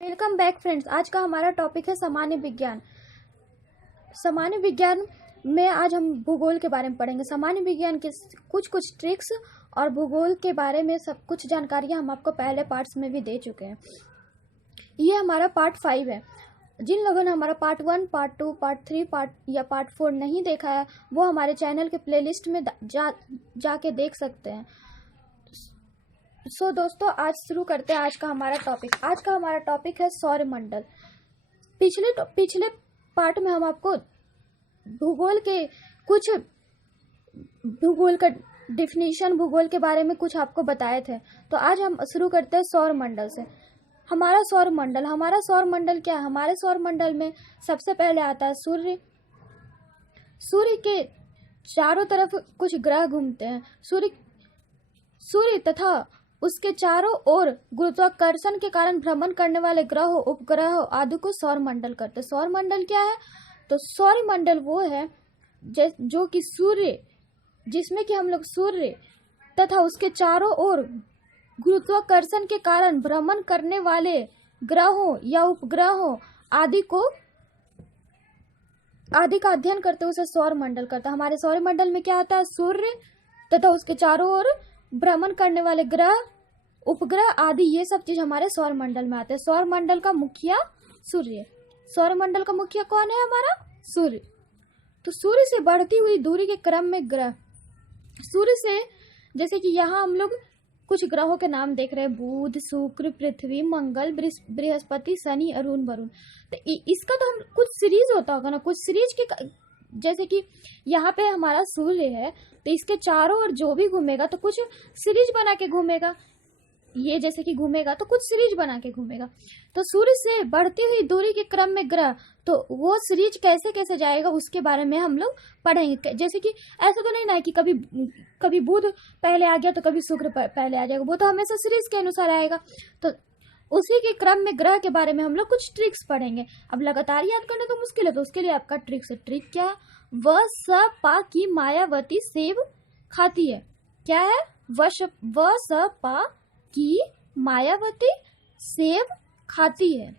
Welcome back friends. आज का हमारा टॉपिक है सामान्य विज्ञान। सामान्य विज्ञान में आज हम भूगोल के बारे में पढ़ेंगे। सामान्य विज्ञान के कुछ ट्रिक्स और भूगोल के बारे में सब कुछ जानकारियां हम आपको पहले पार्ट्स में भी दे चुके हैं। ये हमारा पार्ट 5 है। जिन लोगों ने हमारा पार्ट 1, पार्ट 2, पार्ट 3 या पार्ट 4 नहीं देखा है वो हमारे चैनल के प्लेलिस्ट में जाके देख सकते हैं। दोस्तों, आज शुरू करते हैं आज का हमारा टॉपिक। आज का हमारा टॉपिक है सौरमंडल। पिछले पार्ट में हम आपको भूगोल का डिफिनीशन, भूगोल के बारे में कुछ आपको बताए थे। तो आज हम शुरू करते हैं सौरमंडल से। हमारा सौरमंडल क्या है? हमारे सौरमंडल में सबसे पहले आता है सूर्य। सूर्य के चारों तरफ कुछ ग्रह घूमते हैं। सूर्य तथा उसके चारों ओर गुरुत्वाकर्षण के कारण भ्रमण करने वाले ग्रहों, उपग्रहों आदि को सौरमंडल कहते हैं। सौरमंडल क्या है? तो सौरमंडल वो है जो कि सूर्य, जिसमें कि हम लोग सूर्य तथा उसके चारों ओर गुरुत्वाकर्षण के कारण भ्रमण करने वाले ग्रहों या उपग्रहों आदि का अध्ययन करते हैं, उसे सौरमंडल करता है। हमारे सौरमंडल में क्या आता है? सूर्य तथा उसके चारों ओर भ्रमण करने वाले ग्रह, उपग्रह आदि, ये सब चीज हमारे सौरमंडल में आते हैं। सौरमंडल का मुखिया सूर्य। सौरमंडल का मुखिया कौन है? हमारा सूर्य। तो सूर्य से बढ़ती हुई दूरी के क्रम में ग्रह, सूर्य से, जैसे कि यहाँ हम लोग कुछ ग्रहों के नाम देख रहे हैं, बुध, शुक्र, पृथ्वी, मंगल, बृहस्पति, शनि, अरुण, वरुण। तो इसका तो हम कुछ सीरीज होता होगा ना, कुछ सीरीज के, जैसे कि यहाँ पे हमारा सूर्य है तो इसके चारों ओर जो भी घूमेगा तो कुछ सीरीज बना के घूमेगा। ये जैसे कि घूमेगा तो कुछ सीरीज बना के घूमेगा। तो सूर्य से बढ़ती हुई दूरी के क्रम में ग्रह, तो वो सीरीज कैसे कैसे जाएगा उसके बारे में हम लोग पढ़ेंगे। जैसे कि ऐसा तो नहीं ना कि कभी बुध पहले आ गया तो कभी शुक्र पहले आ जाएगा, वो तो हमेशा सीरीज के अनुसार आएगा। तो उसी के क्रम में ग्रह के बारे में हम लोग कुछ ट्रिक्स पढ़ेंगे। अब लगातार याद करना तो मुश्किल है, तो उसके लिए आपका ट्रिक्स है। ट्रिक क्या है? व स पा की मायावती सेब खाती है। क्या है? व स पा की मायावती सेब खाती है।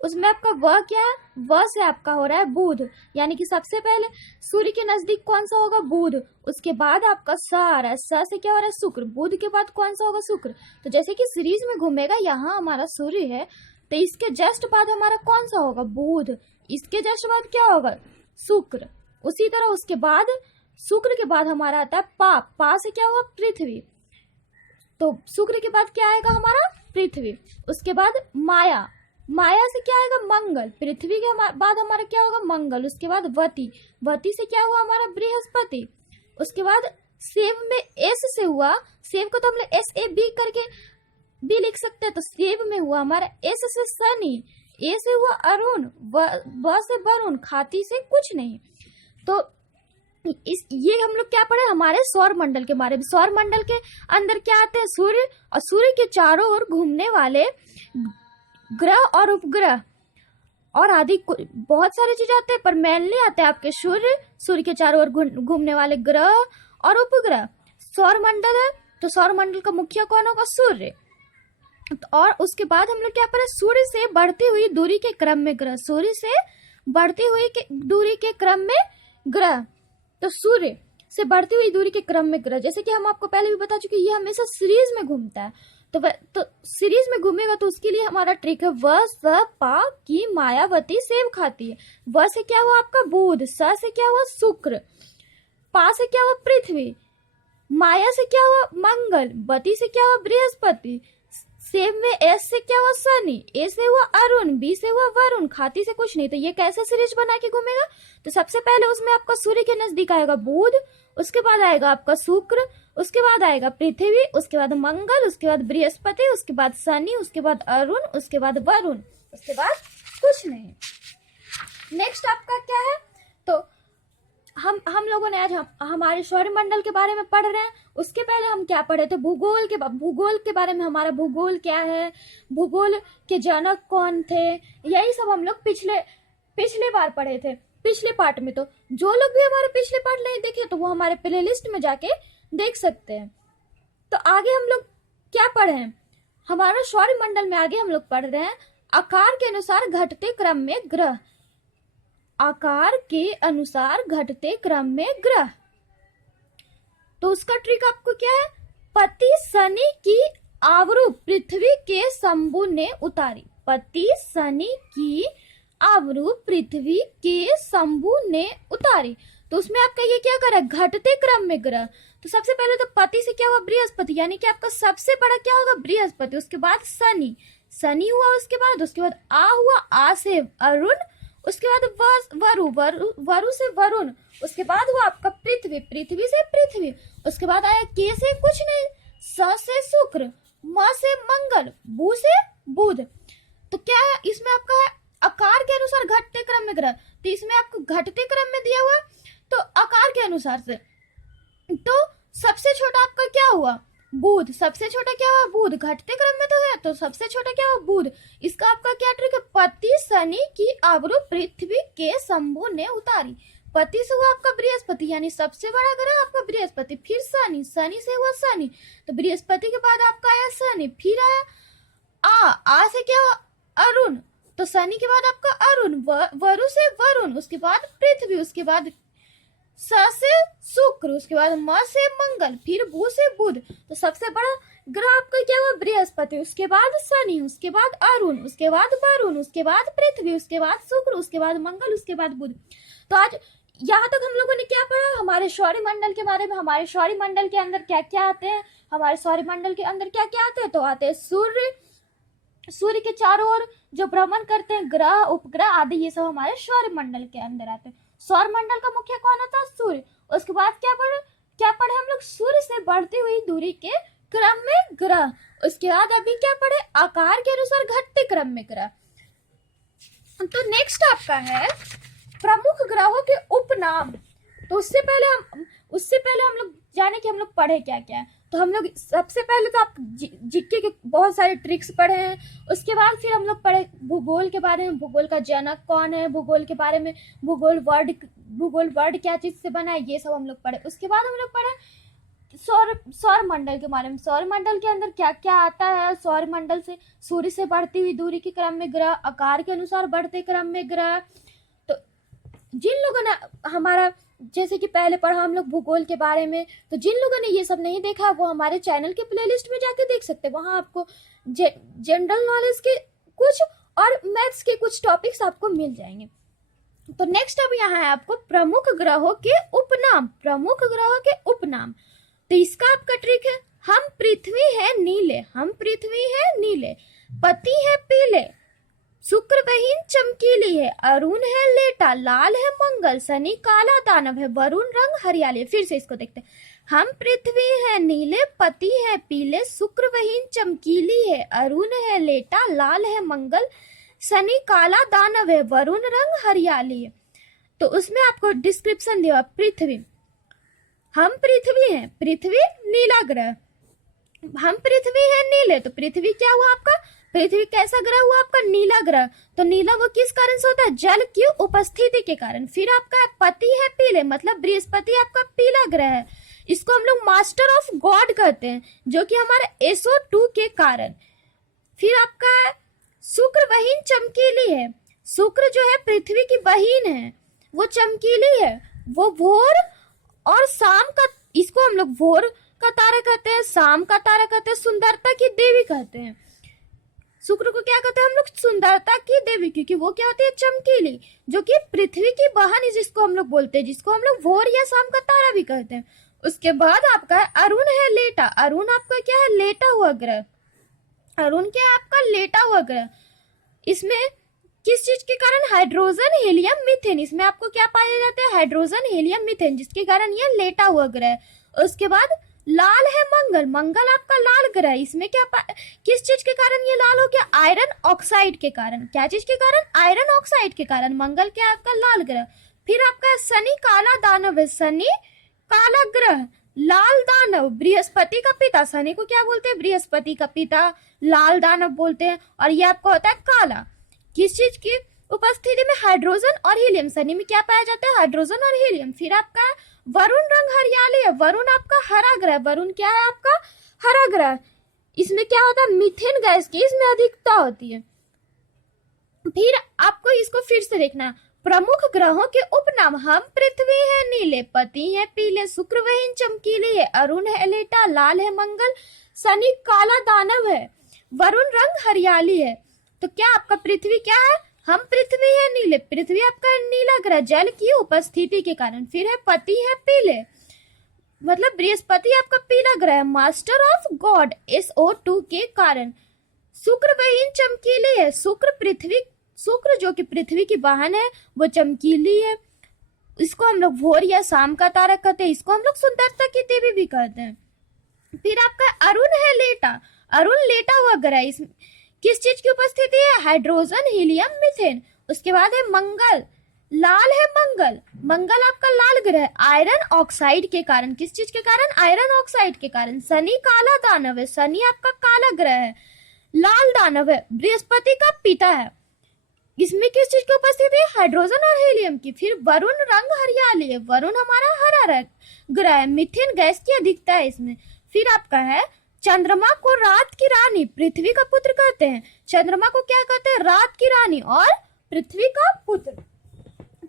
उसमें आपका व क्या है? व से आपका हो रहा है बुध, यानी कि सबसे पहले सूर्य के नजदीक कौन सा होगा? बुध। उसके बाद आपका स आ रहा है, स से क्या हो रहा है? शुक्र। बुध के बाद कौन सा होगा? शुक्र। तो जैसे कि सीरीज में घूमेगा, यहाँ हमारा सूर्य है तो इसके जस्ट बाद हमारा कौन सा होगा? बुध। इसके जस्ट बाद क्या होगा? शुक्र। उसी तरह उसके बाद शुक्र के बाद हमारा आता है पा से क्या होगा? पृथ्वी। तो शुक्र के बाद क्या आएगा? हमारा पृथ्वी। उसके बाद माया से क्या आएगा? मंगल। पृथ्वी के बाद हमारा क्या होगा? मंगल। उसके बाद वती से क्या हुआ? हमारा बृहस्पति। उसके बाद सेब में एस से हुआ, सेब को तो हम लोग SAB करके भी लिख सकते हैं, तो सेब में हुआ हमारा एस से शनि, ए से हुआ अरुण, व से वरुण, खाती से कुछ नहीं। तो ये हम लोग क्या पढ़े? हमारे सौरमंडल के बारे में। सौरमंडल के अंदर क्या आते हैं? सूर्य, और सूर्य के चारों ओर घूमने वाले ग्रह और उपग्रह और आदि बहुत सारी चीज आते हैं, पर मेनली आते हैं आपके सूर्य के चारों ओर घूमने वाले ग्रह और उपग्रह। सौरमंडल है तो सौरमंडल का मुखिया कौन होगा? सूर्य। और उसके बाद हम लोग क्या पढ़े? सूर्य से बढ़ती हुई दूरी के क्रम में ग्रह। सूर्य से बढ़ती हुई दूरी के क्रम में ग्रह, तो सूर्य से बढ़ती हुई दूरी के क्रम में ग्रह, जैसे कि हम आपको पहले भी बता चुके, ये हमेशा सीरीज में घूमता है। तो सीरीज में घूमेगा तो उसके लिए हमारा ट्रिक है व स पा की मायावती सेब खाती है। व से क्या हुआ? आपका बुध। स से क्या हुआ? शुक्र। पा से क्या हुआ? पृथ्वी। माया से क्या हुआ? मंगल। वती से क्या हुआ? बृहस्पति। सेब में एस से क्या हुआ? शनि। ए से हुआ अरुण, बी से हुआ वरुण, खाती से कुछ नहीं। तो ये कैसे सीरीज बना के घूमेगा? तो सबसे पहले उसमें आपका सूर्य के नजदीक आएगा बुध, उसके बाद आएगा आपका शुक्र, उसके बाद आएगा पृथ्वी, उसके बाद मंगल, उसके बाद बृहस्पति, उसके बाद शनि, उसके बाद अरुण, उसके बाद वरुण, उसके बाद कुछ नहीं। नेक्स्ट आपका क्या है? तो हम लोगों ने आज हमारे सौरमंडल के बारे में पढ़ रहे हैं। उसके पहले हम क्या पढ़े थे? भूगोल के बारे में। हमारा भूगोल क्या है, भूगोल के जनक कौन थे, यही सब हम लोग पिछले बार पढ़े थे, पिछले पार्ट में। तो जो लोग भी हमारे पिछले पार्ट नहीं देखे तो वो हमारे प्लेलिस्ट में जाके देख सकते हैं। तो आगे हम लोग क्या पढ़े हैं? हमारा सौरमंडल में आगे हम लोग पढ़ रहे हैं आकार के अनुसार घटते क्रम में ग्रह। आकार के अनुसार घटते क्रम में ग्रह। तो उसका ट्रिक आपको क्या है? पति शनि की आवृत पृथ्वी के शंभु ने उतारी। पति शनि की आवृत पृथ्वी के शंभु ने उतारी। तो उसमें आपका ये क्या करा? घटते क्रम में ग्रह। तो सबसे पहले तो पति से क्या हुआ? बृहस्पति, यानी कि आपका सबसे बड़ा क्या होगा? बृहस्पति। उसके बाद शनि, शनि हुआ। उसके बाद आ हुआ, आ से अरुण। उसके बाद वरु, वरु से वरुण। उसके बाद हुआ आपका पृथ्वी, पृथ्वी से पृथ्वी। उसके बाद आया के से कुछ नहीं, स से शुक्र, म से मंगल, बु से बुध। तो क्या है इसमें आपका है? आकार के अनुसार घटते क्रम में ग्रह। तो इसमें आपको घटते क्रम में दिया हुआ, तो आकार के अनुसार से। तो सबसे छोटा आपका क्या हुआ? बुध। सबसे छोटा क्या हुआ? बुध। घटते क्रम में तो है, तो सबसे छोटा क्या हुआ? बुध। इसका आपका क्या ट्रिक है? पति शनि की आवृत पृथ्वी के शंभु ने उतारी। पति से हुआ आपका बृहस्पति, यानी सबसे बड़ा ग्रह आपका बृहस्पति। फिर शनि, शनि से हुआ शनि, तो बृहस्पति के बाद आपका आया शनि। फिर आया आ से क्या हुआ? अरुण, तो शनि के बाद आपका अरुण। वरु से वरुण, उसके बाद पृथ्वी, उसके बाद स से शुक्र, उसके बाद म से मंगल, फिर बु से बुध। तो सबसे बड़ा ग्रह आपका क्या हुआ? बृहस्पति। उसके बाद शनि, उसके बाद अरुण, उसके बाद वरुण, उसके बाद पृथ्वी, उसके बाद शुक्र, उसके बाद मंगल, उसके बाद बुध। तो आज यहाँ तक हम लोगों ने क्या पढ़ा? हमारे सौरमंडल के बारे में। हमारे सौरमंडल के अंदर क्या क्या आते हैं? हमारे सौरमंडल के अंदर क्या क्या आते हैं? तो आते हैं सूर्य, सूर्य के चारों ओर जो भ्रमण करते हैं ग्रह, उपग्रह आदि, ये सब हमारे सौरमंडल के अंदर आते हैं। सौरमंडल का मुख्य कौन होता है? सूर्य। उसके बाद क्या पढ़े हम लोग? सूर्य से बढ़ती हुई दूरी के क्रम में ग्रह। उसके बाद अभी क्या पढ़े? आकार के अनुसार घटते क्रम में ग्रह। तो नेक्स्ट आपका है प्रमुख ग्रहों के उपनाम। तो उससे पहले हम लोग जाने कि हम लोग पढ़े क्या क्या है। तो हम लोग सबसे पहले तो आप जीके के बहुत सारे ट्रिक्स पढ़े हैं। उसके बाद फिर हम लोग पढ़े भूगोल के बारे में। भूगोल का जनक कौन है? भूगोल के बारे में, भूगोल वर्ड क्या चीज से बना है, ये सब हम लोग पढ़े। उसके बाद हम लोग पढ़े सौरमंडल के बारे में। सौरमंडल के अंदर क्या क्या आता है? सौरमंडल से सूर्य से बढ़ती हुई दूरी के क्रम में ग्रह, आकार के अनुसार बढ़ते क्रम में ग्रह। तो जिन लोगों ने हमारा जैसे कि पहले पढ़ा हम लोग भूगोल के बारे में, तो जिन लोगों ने ये सब नहीं देखा वो हमारे चैनल के प्लेलिस्ट में जाके देख सकते हैं। वहां आपको जनरल नॉलेज के कुछ और मैथ्स के कुछ टॉपिक्स आपको मिल जाएंगे। तो नेक्स्ट अब यहाँ है आपको प्रमुख ग्रहों के उपनाम। प्रमुख ग्रहों के उपनाम, तो इसका आपका ट्रिक है, हम पृथ्वी है नीले, हम पृथ्वी है नीले, पति है पीले, शुक्र बहिन चमकीली है, अरुण है लेटा, लाल है मंगल, शनि काला दानव है, वरुण रंग हरियाली। फिर से इसको देखते हैं, हम पृथ्वी है नीले, पति है पीले, शुक्र बहिन चमकीली है, अरुण है लेटा, लाल है मंगल, शनि काला दानव है, वरुण रंग हरियाली है। तो उसमें आपको डिस्क्रिप्शन दिया पृथ्वी, हम पृथ्वी हैं, पृथ्वी नीला ग्रह, हम पृथ्वी है नीले, तो पृथ्वी क्या हुआ आपका? पृथ्वी कैसा ग्रह हुआ आपका? नीला ग्रह। तो नीला वो किस कारण से होता है? जल की उपस्थिति के कारण। फिर आपका पति है पीले, मतलब बृहस्पति आपका पीला ग्रह है। इसको हम लोग मास्टर ऑफ गॉड कहते हैं, जो कि हमारे SO2 के कारण। फिर आपका है शुक्र बहिन चमकीली है, शुक्र जो है पृथ्वी की बहिन है, वो चमकीली है, वो भोर और शाम का, इसको हम लोग भोर का तारा कहते हैं, शाम का तारा कहते हैं, सुंदरता की देवी कहते हैं। शुक्र को क्या कहते हैं हम लोग? सुंदरता की देवी, क्योंकि वो क्या होती है? चमकीली, जो कि पृथ्वी की बहन है, जिसको हम लोग बोलते हैं, जिसको हम लोग भोर या शाम का तारा भी कहते हैं। उसके बाद आपका अरुण है लेटा, अरुण आपका क्या है? लेटा हुआ ग्रह। अरुण क्या है आपका? लेटा हुआ ग्रह। इसमें किस चीज के कारण? हाइड्रोजन हीलियम मीथेन, इसमें आपको क्या पाए जाते हैं? हाइड्रोजन हीलियम मीथेन, जिसके कारण ये लेटा हुआ ग्रह। उसके बाद लाल है मंगल, मंगल आपका लाल ग्रह, इसमें क्या किस चीज के कारण ये लाल हो गया? आयरन ऑक्साइड के कारण। क्या चीज के कारण? आयरन ऑक्साइड के कारण मंगल क्या आपका लाल ग्रह। फिर आपका शनि काला दानव है, शनि काला ग्रह, लाल दानव, बृहस्पति का पिता, शनि को क्या बोलते हैं? बृहस्पति का पिता, लाल दानव बोलते हैं। और ये आपका होता है काला, किस चीज की उपस्थिति में? हाइड्रोजन और हीलियम। शनि में क्या पाया जाता है? हाइड्रोजन और हीलियम। फिर आपका वरुण रंग हरियाली है, वरुण आपका हरा ग्रह, वरुण क्या है आपका? हरा ग्रह। इसमें क्या होता है, मीथेन गैस की इसमें अधिकता होती है। फिर आपको इसको फिर से देखना है। प्रमुख ग्रहों के उपनाम, हम पृथ्वी है नीले, पति है पीले, शुक्र वहीन चमकीली है, अरुण है लेटा, लाल है मंगल, शनि काला दानव है, वरुण रंग हरियाली है। तो क्या आपका पृथ्वी क्या है, हम पृथ्वी है नीले, पृथ्वी आपका नीला ग्रह जल की उपस्थिति के कारण। फिर है पति है पीले, मतलब बृहस्पति आपका पीला ग्रह है, मास्टर ऑफ गॉड SO2 के कारण। शुक्र वहीन चमकीली है, शुक्र जो कि पृथ्वी की वाहन है वो चमकीली है, इसको हम लोग भोर या शाम का तारा कहते हैं, इसको हम लोग सुंदरता की देवी भी कहते हैं। फिर आपका अरुण है लेटा, अरुण लेटा हुआ ग्रह, इस किस चीज की उपस्थिति है, हाइड्रोजन हीलियम मीथेन। उसके बाद है मंगल, लाल है मंगल, मंगल आपका लाल ग्रह आयरन ऑक्साइड के कारण, किस चीज के कारण, आयरन ऑक्साइड के कारण। शनि काला दानव है, शनि आपका काला ग्रह है, लाल दानव है, बृहस्पति का पिता है, इसमें किस चीज की उपस्थिति है, हाइड्रोजन और हीलियम की। फिर वरुण रंग हरियाली है, वरुण हमारा हरा ग्रह है, मीथेन गैस की अधिकता है इसमें। फिर आपका है चंद्रमा को रात की रानी पृथ्वी का पुत्र कहते हैं, चंद्रमा को क्या कहते हैं, रात की रानी और पृथ्वी का पुत्र।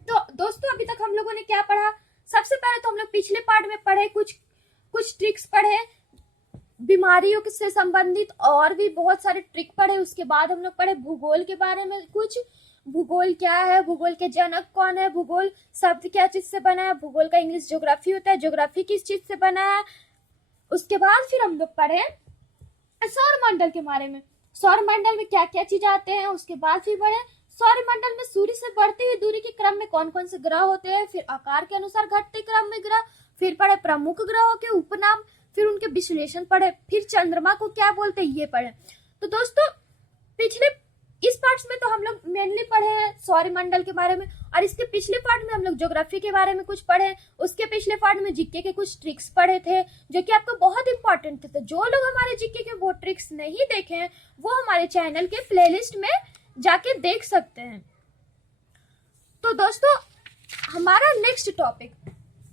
तो दोस्तों अभी तक हम लोगों ने क्या पढ़ा, सबसे पहले तो हम लोग पिछले पार्ट में पढ़े कुछ ट्रिक्स पढ़े बीमारियों से संबंधित, और भी बहुत सारे ट्रिक पढ़े। उसके बाद हम लोग पढ़े भूगोल के बारे में, कुछ भूगोल क्या है, भूगोल के जनक कौन है, भूगोल शब्द क्या चीज से बना है, भूगोल का इंग्लिश ज्योग्राफी होता है, ज्योग्राफी किस चीज से बना है। उसके बाद फिर हम लोग पढ़े सौर मंडल के बारे में, सौर मंडल में क्या क्या चीज आते हैं। उसके बाद फिर पढ़े सौर मंडल में सूर्य से बढ़ती हुई दूरी के क्रम में कौन कौन से ग्रह होते हैं, फिर आकार के अनुसार घटते क्रम में ग्रह। फिर पढ़े प्रमुख ग्रहों के उपनाम, फिर उनके विश्लेषण पढ़े, फिर चंद्रमा को क्या बोलते हैं ये पढ़े। तो दोस्तों पिछले इस पार्ट में तो हम लोग मेनली पढ़े हैं सौरमंडल के बारे में, और इसके पिछले पार्ट में हम लोग ज्योग्राफी के बारे में कुछ पढ़े, उसके पिछले पार्ट में जीके के कुछ ट्रिक्स पढ़े थे जो कि आपको बहुत इंपॉर्टेंट थे। तो जो लोग हमारे जीके के वो ट्रिक्स नहीं देखे हैं वो हमारे चैनल के प्लेलिस्ट में जाके देख सकते हैं। तो दोस्तों हमारा नेक्स्ट टॉपिक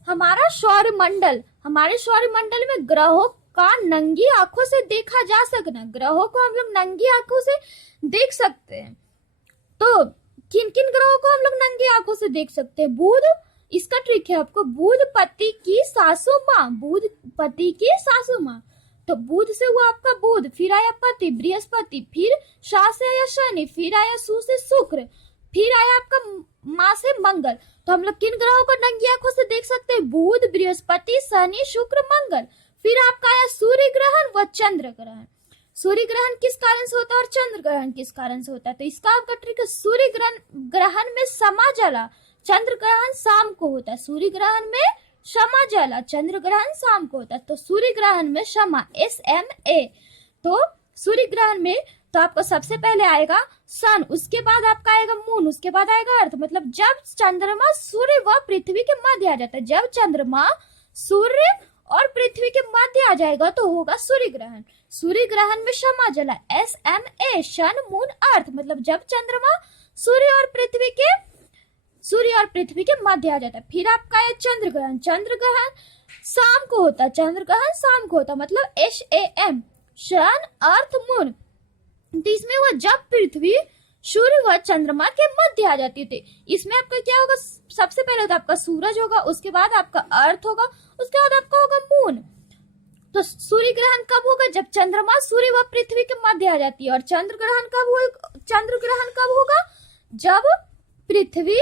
हमारा सौरमंडल, हमारे सौरमंडल में ग्रहों का नंगी आंखों से देखा जा सकना, ग्रहों को हम लोग नंगी आंखों से देख सकते हैं। तो किन किन ग्रहों को हम लोग नंगी आंखों से देख सकते हैं, बुध, इसका ट्रिक है आपको, बुध पति की सासू माँ, बुध पति की सासू माँ। तो बुध से हुआ आपका बुध, फिर आया पति बृहस्पति, फिर सा से आया शनि, फिर आया सु से शुक्र, फिर आया आपका माँ से मंगल। तो हम लोग किन ग्रहों को नंगी आंखों से देख सकते हैं, बुध बृहस्पति शनि शुक्र मंगल। फिर आपका आया सूर्य ग्रहण व चंद्र ग्रहण। सूर्य ग्रहण किस कारण से होता है और चंद्र ग्रहण किस कारण से होता है। तो इसका आपका ट्रिक है, सूर्य ग्रहण में समा जला, चंद्र ग्रहण शाम को होता है, सूर्य ग्रहण में क्षमा जला, चंद्र ग्रहण शाम को होता है। तो सूर्य ग्रहण में क्षमा SMA। तो सूर्य ग्रहण में तो आपको सबसे पहले आएगा सन, उसके बाद आपका आएगा मून, उसके बाद आएगा अर्थ। मतलब जब चंद्रमा सूर्य व पृथ्वी के मध्य आ जाता है, जब चंद्रमा सूर्य और पृथ्वी के मध्य आ जाएगा तो होगा सूर्य ग्रहण। सूर्य ग्रहण में क्षमा जला SMA, सन मून अर्थ। मतलब जब चंद्रमा सूर्य और पृथ्वी के मध्य आ जाता है। फिर आपका है चंद्र ग्रहण, चंद्र ग्रहण शाम को होता है, चंद्र ग्रहण शाम को होता है, मतलब SAM, सन अर्थ मून। तो इसमें वो जब पृथ्वी सूर्य व चंद्रमा के मध्य आ जाती थी, इसमें आपका क्या होगा, सबसे पहले तो आपका सूरज होगा, उसके बाद आपका अर्थ होगा, उसके बाद आपका होगा मून। तो सूर्य ग्रहण कब होगा, जब चंद्रमा सूर्य व पृथ्वी के मध्य आ जाती है। और चंद्र ग्रहण कब होगा, जब पृथ्वी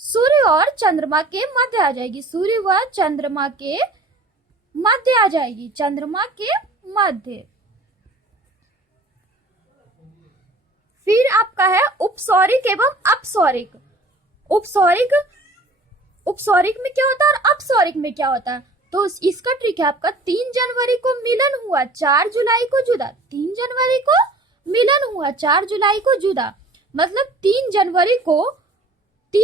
सूर्य और चंद्रमा के मध्य आ जाएगी, सूर्य व चंद्रमा के मध्य आ जाएगी, चंद्रमा के मध्य। फिर आपका है उपसौरिक एवं अपसौरिक। उपसौरिक में क्या होता है और अपसौरिक में क्या होता है। तो इसका ट्रिक है आपका, 3 जनवरी को मिलन हुआ 4 जुलाई को जुदा, 3 जनवरी को मिलन हुआ 4 जुलाई को जुदा। मतलब 3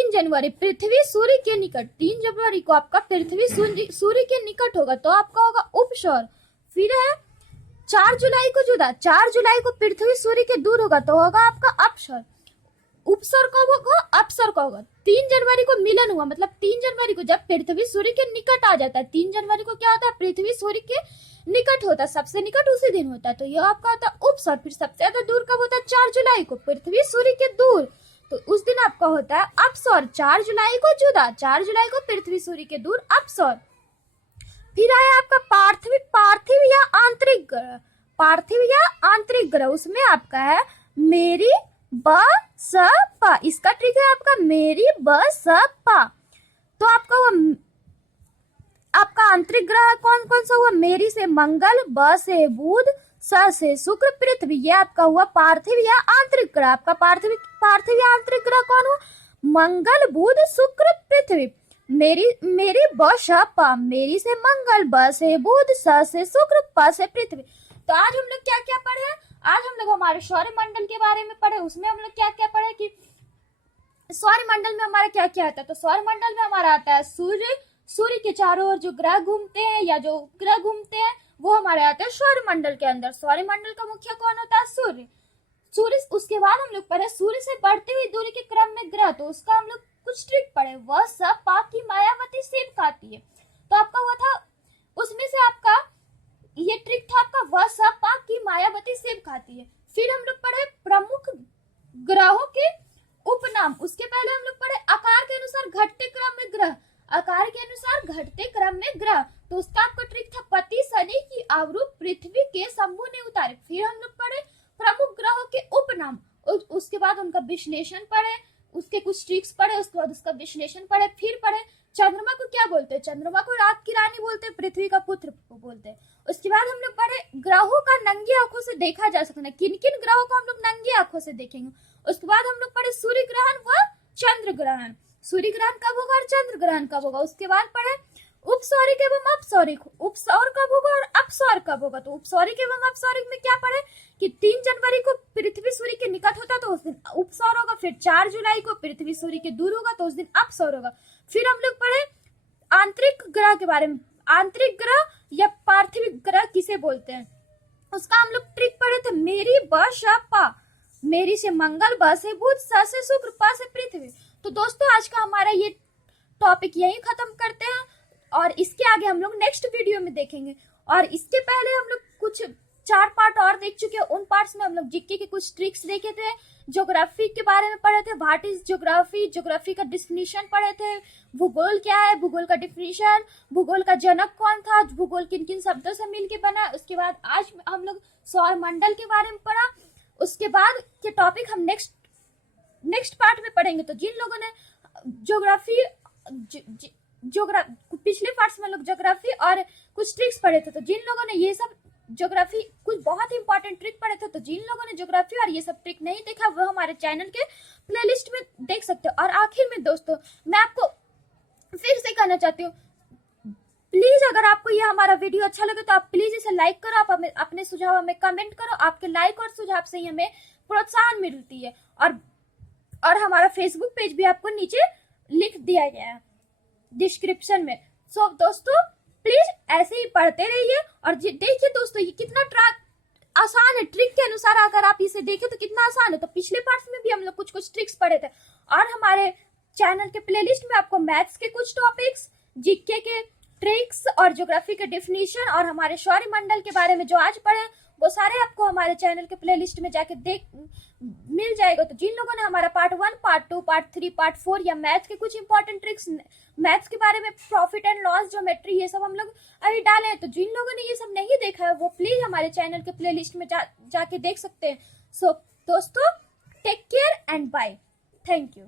जनवरी पृथ्वी सूर्य के निकट, 3 जनवरी को आपका पृथ्वी सूर्य के निकट होगा तो आपका होगा उपसौर। फिर है 4 जुलाई को जुदा, 4 जुलाई को पृथ्वी सूर्य के दूर होगा तो होगा आपका अपसौर। उपस्वर कब होगा, अपस्वर कब होगा। 3 जनवरी को मिलन हुआ, मतलब 3 जनवरी को जब पृथ्वी सूर्य के निकट आ जाता है, 3 जनवरी को क्या होता है, पृथ्वी सूर्य के निकट होता है, सबसे निकट उसी दिन होता है, तो यह आपका होता है उपस्वर। फिर सबसे ज्यादा दूर कब होता है, 4 जुलाई को, पृथ्वी सूर्य के दूर, तो उस दिन आपका होता है अपस्वर। 4 जुलाई को जुदा, 4 जुलाई को पृथ्वी सूर्य के दूर अपस्वर। फिर आया आपका पार्थिव, पार्थिव या आंतरिक ग्रह, पार्थिव या आंतरिक ग्रह, उसमें आपका है मेरी ब स प, इसका ट्रिक है आपका मेरी ब स प। तो आपका वो आपका आंतरिक ग्रह कौन कौन सा हुआ, मेरी से मंगल, ब से बुध, स से शुक्र, पृथ्वी, ये आपका हुआ पार्थिव या आंतरिक ग्रह। आपका पार्थिव पार्थिव या आंतरिक ग्रह कौन हुआ, मंगल, बुध, शुक्र, पृथ्वी। मेरी मेरी ब श प, मेरी से मंगल, ब से बुध, स से शुक्र, प से पृथ्वी। तो आज हम लोग क्या क्या पढ़े हैं, आज हम लोग हमारे सौर मंडल के बारे में पढ़े। उसमें हम लोग क्या क्या पढ़े कि सौर मंडल में हमारा क्या क्या आता है। तो सौर मंडल में हमारा आता है सूर्य, सूर्य के चारों ओर जो ग्रह घूमते हैं या जो ग्रह घूमते हैं वो हमारे आते हैं सौर मंडल के अंदर। सौर मंडल का मुख्य कौन होता है, सूर्य। सूर्य, उसके बाद हम लोग पढ़े सूर्य से बढ़ती हुई दूरी के क्रम में ग्रह, तो उसका हम लोग कुछ ट्रिक पढ़े। वह सब पा की मायावती सेब खाती है, तो आपका हुआ था उसमें से आपका ये ट्रिक था आपका वह सब पा की मायावती सेब खाती है। फिर हम लोग पढ़े प्रमुख ग्रहों के उपनाम। उसके पहले हम लोग पढ़े आकार के अनुसार घटते क्रम में ग्रह, आकार के अनुसार घटते क्रम में ग्रह, तो उसका आपका ट्रिक था पति शनि की आवरूप पृथ्वी के शंभु ने उतारे। फिर हम लोग पढ़े प्रमुख ग्रहों के उपनाम, उसके बाद उनका विश्लेषण पढ़े, उसके कुछ ट्रिक्स पढ़े, उसके बाद उसका विश्लेषण पढ़े। फिर पढ़े चंद्रमा को क्या बोलते हैं, चंद्रमा को रात की रानी बोलते हैं, पृथ्वी का पुत्र को बोलते हैं। उसके बाद हम लोग पढ़े ग्रहों का नंगी आंखों से देखा जा सकता है, किन किन ग्रहों को हम लोग नंगी आंखों से देखेंगे। उसके बाद हम लोग पढ़े सूर्य ग्रहण व चंद्र ग्रहण, सूर्य ग्रहण कब होगा और चंद्र ग्रहण कब होगा। उसके बाद पढ़े उपसौरिक एवं अपसौरिक, उपसौर कब होगा और अपसौर कब होगा। तो उपसौरिक एवं अपसौरिक में क्या पढ़े कि 3 जनवरी को पृथ्वी सूर्य के निकट होता तो उस दिन उपसौर होगा, फिर 4 जुलाई को पृथ्वी सूर्य के दूर होगा तो उस दिन अपसौर होगा। फिर हम लोग पढ़े आंतरिक ग्रह के बारे में, आंतरिक ग्रह या पार्थिव ग्रह किसे बोलते हैं, उसका हम लोग ट्रिक पढ़े थे मेरी ब श प, मेरी से मंगल, ब से बुध, स से शुक्र, प से पृथ्वी। तो दोस्तों आज का हमारा ये टॉपिक यही खत्म करते हैं और इसके आगे हम लोग नेक्स्ट वीडियो में देखेंगे। और इसके पहले हम लोग कुछ 4 पार्ट और देख चुके हैं, उन पार्ट्स में हम लोग जीके के कुछ ट्रिक्स देखे थे, ज्योग्राफी के बारे में पढ़े थे, व्हाट इज ज्योग्राफी, ज्योग्राफी का डिफिनीशन पढ़े थे, भूगोल क्या है, भूगोल का डिफिनीशन, भूगोल का जनक कौन था, भूगोल किन किन शब्दों से मिलके बना। उसके बाद आज हम लोग सौर मंडल के बारे में पढ़ा। उसके बाद के टॉपिक हम नेक्स्ट पार्ट में पढ़ेंगे। तो जिन लोगों ने ज्योग्राफी पिछले पार्ट्स में लोग ज्योग्राफी और कुछ ट्रिक्स पढ़े थे, तो जिन लोगों ने ये सब ज्योग्राफी कुछ बहुत इंपॉर्टेंट ट्रिक पढ़े थे, तो जिन लोगों ने ज्योग्राफी और ये सब ट्रिक नहीं देखा वो हमारे चैनल के प्लेलिस्ट में देख सकते हो। और आखिर में दोस्तों मैं आपको फिर से कहना चाहती हूँ, प्लीज अगर आपको यह हमारा वीडियो अच्छा लगे तो आप प्लीज इसे लाइक करो, आप अपने सुझाव हमें कमेंट करो। आपके लाइक और सुझाव से ही हमें प्रोत्साहन मिलती है। और हमारा फेसबुक पेज भी आपको नीचे लिख दिया गया है डिस्क्रिप्शन में। सो दोस्तों प्लीज ऐसे ही पढ़ते रहिए। और देखिए दोस्तों ये कितना आसान है, ट्रिक के अनुसार अगर आप इसे देखें तो कितना आसान है। तो पिछले पार्ट्स में भी हम लोग कुछ ट्रिक्स पढ़े थे और हमारे चैनल के प्लेलिस्ट में आपको मैथ्स के कुछ टॉपिक्स, जीके के ट्रिक्स और ज्योग्राफी के डेफिनेशन और हमारे सौर मंडल के बारे में जो आज पढ़े वो सारे आपको हमारे चैनल के प्लेलिस्ट में जाके मिल जाएगा। तो जिन लोगों ने हमारा पार्ट 1, पार्ट 2, पार्ट 3, पार्ट 4 या मैथ्स के कुछ इंपॉर्टेंट ट्रिक्स, मैथ्स के बारे में प्रॉफिट एंड लॉस, ज्योमेट्री, ये सब हम लोग अभी डाले हैं, तो जिन लोगों ने ये सब नहीं देखा है वो प्लीज हमारे चैनल के प्लेलिस्ट में जाके देख सकते हैं। सो दोस्तों take care and bye, thank you.